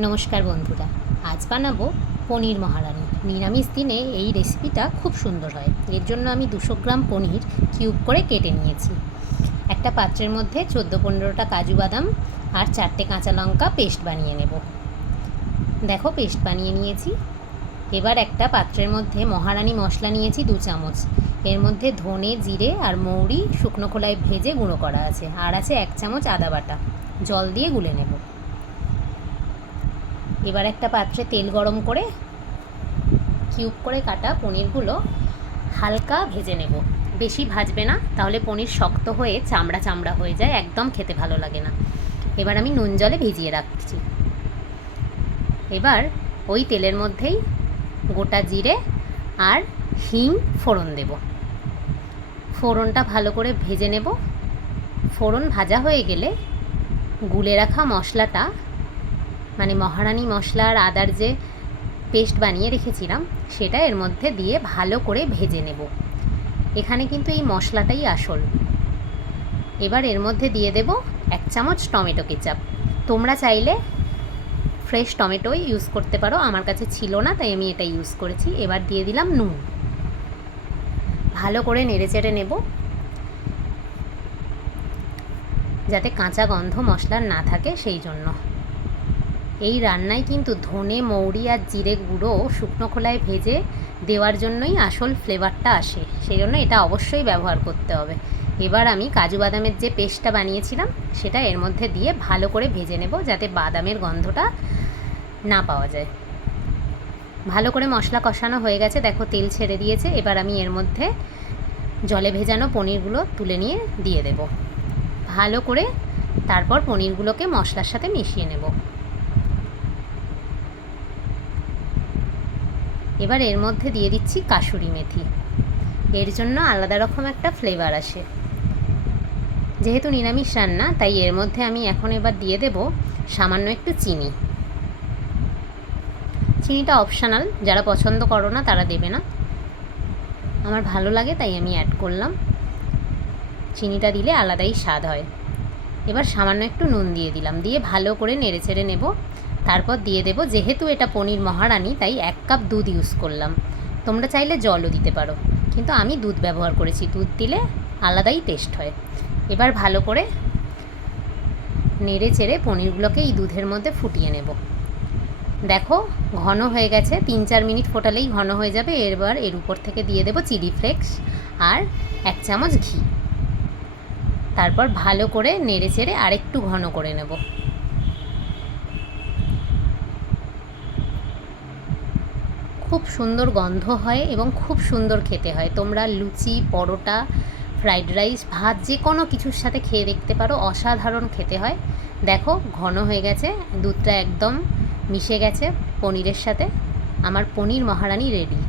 নমস্কার বন্ধুরা, আজ বানাবো পনির মহারানি। নিরামিষ দিনে এই রেসিপিটা খুব সুন্দর হয়। এর জন্য আমি দুশো গ্রাম পনির কিউব করে কেটে নিয়েছি। একটা পাত্রের মধ্যে চোদ্দ পনেরোটা কাজু বাদাম আর চারটে কাঁচা লঙ্কা পেস্ট বানিয়ে নেব। দেখো পেস্ট বানিয়ে নিয়েছি। এবার একটা পাত্রের মধ্যে মহারানি মশলা নিয়েছি দু চামচ। এর মধ্যে ধনে, জিরে আর মৌরি, শুকনো খোলায় ভেজে গুঁড়ো করা আছে। আর আছে এক চামচ আদা বাটা। জল দিয়ে গুলে নেব। এবার একটা পাত্রে তেল গরম করে কিউব করে কাটা পনিরগুলো হালকা ভেজে নেব। বেশি ভাজবে না, তাহলে পনির শক্ত হয়ে চামড়া চামড়া হয়ে যায়, একদম খেতে ভালো লাগে না। এবার আমি নুন জলে ভিজিয়ে রাখছি। এবার ওই তেলের মধ্যেই গোটা জিরে আর হিং ফোড়ন দেব। ফোড়নটা ভালো করে ভেজে নেব। ফোড়ন ভাজা হয়ে গেলে গুলে রাখা মশলাটা মানে মহারানি মশলা আর আদার যে পেস্ট বানিয়ে রেখেছিলাম, সেটা এর মধ্যে দিয়ে ভালো করে ভেজে নেব। এখানে কিন্তু এই মশলাটাই আসল। এবার এর মধ্যে দিয়ে দেব এক চামচ টমেটো কেচাপ। তোমরা চাইলে ফ্রেশ টমেটোই ইউজ করতে পারো, আমার কাছে ছিল না, তাই আমি এটা ইউজ করেছি। এবার দিয়ে দিলাম নুন। ভালো করে নেড়ে চেড়ে নেব। যাতে কাঁচা গন্ধ মশলার না থাকে, সেই জন্য। এই রান্নায় কিন্তু ধনে, মৌরি আর জিরে গুঁড়ো শুকনো খোলায় ভেজে দেওয়ার জন্যই আসল ফ্লেভারটা আসে। সেই জন্য এটা অবশ্যই ব্যবহার করতে হবে। এবার আমি কাজু বাদামের যে পেস্টটা বানিয়েছিলাম, সেটা এর মধ্যে দিয়ে ভালো করে ভেজে নেব যাতে বাদামের গন্ধটা না পাওয়া যায়। ভালো করে মশলা কষানো হয়ে গেছে, দেখো তেল ছেড়ে দিয়েছে। এবার আমি এর মধ্যে জলে ভেজানো পনিরগুলো তুলে নিয়ে দিয়ে দেব। ভালো করে তারপর পনিরগুলোকে মশলার সাথে মিশিয়ে নেব। এবার এর মধ্যে দিয়ে দিচ্ছি কাসুরি মেথি। এর জন্য আলাদা রকম একটা ফ্লেভার আসে। যেহেতু নিরামিষ রান্না, তাই এর মধ্যে আমি এখন এবার দিয়ে দেব সামান্য একটু চিনি। চিনিটা অপশানাল যারা পছন্দ করো না তারা দেবে না। আমার ভালো লাগে, তাই আমি অ্যাড করলাম। চিনিটা দিলে আলাদাই স্বাদ হয়। এবার সামান্য একটু নুন দিয়ে দিলাম। দিয়ে ভালো করে নেড়ে চেড়ে নেব। তারপর দিয়ে দেব, যেহেতু এটা পনির মহারানি, তাই এক কাপ দুধ ইউজ করলাম। তোমরা চাইলে জলও দিতে পারো, কিন্তু আমি দুধ ব্যবহার করেছি। দুধ দিলে আলাদাই টেস্ট হয়। এবার ভালো করে নেড়ে চেড়ে পনিরগুলোকে এই দুধের মধ্যে ফুটিয়ে নেব। দেখো, ঘন হয়ে গেছে। তিন চার মিনিট ফোটালেই ঘন হয়ে যাবে। এরবার এর উপর থেকে দিয়ে দেবো চিলি ফ্লেক্স আর এক চামচ ঘি। তারপর ভালো করে নেড়ে চেড়ে আরেকটু ঘন করে নেব। খুব সুন্দর গন্ধ হয় এবং খুব সুন্দর খেতে হয়। তোমরা লুচি, পরোটা, ফ্রাইড রাইস, ভাত যে কোনো কিছুর সাথে খেয়ে দেখতে পারো, অসাধারণ খেতে হয়। দেখো, ঘন হয়ে গেছে, দুধটা একদম মিশে গেছে পনিরের সাথে। আমার পনির মহারানি রেডি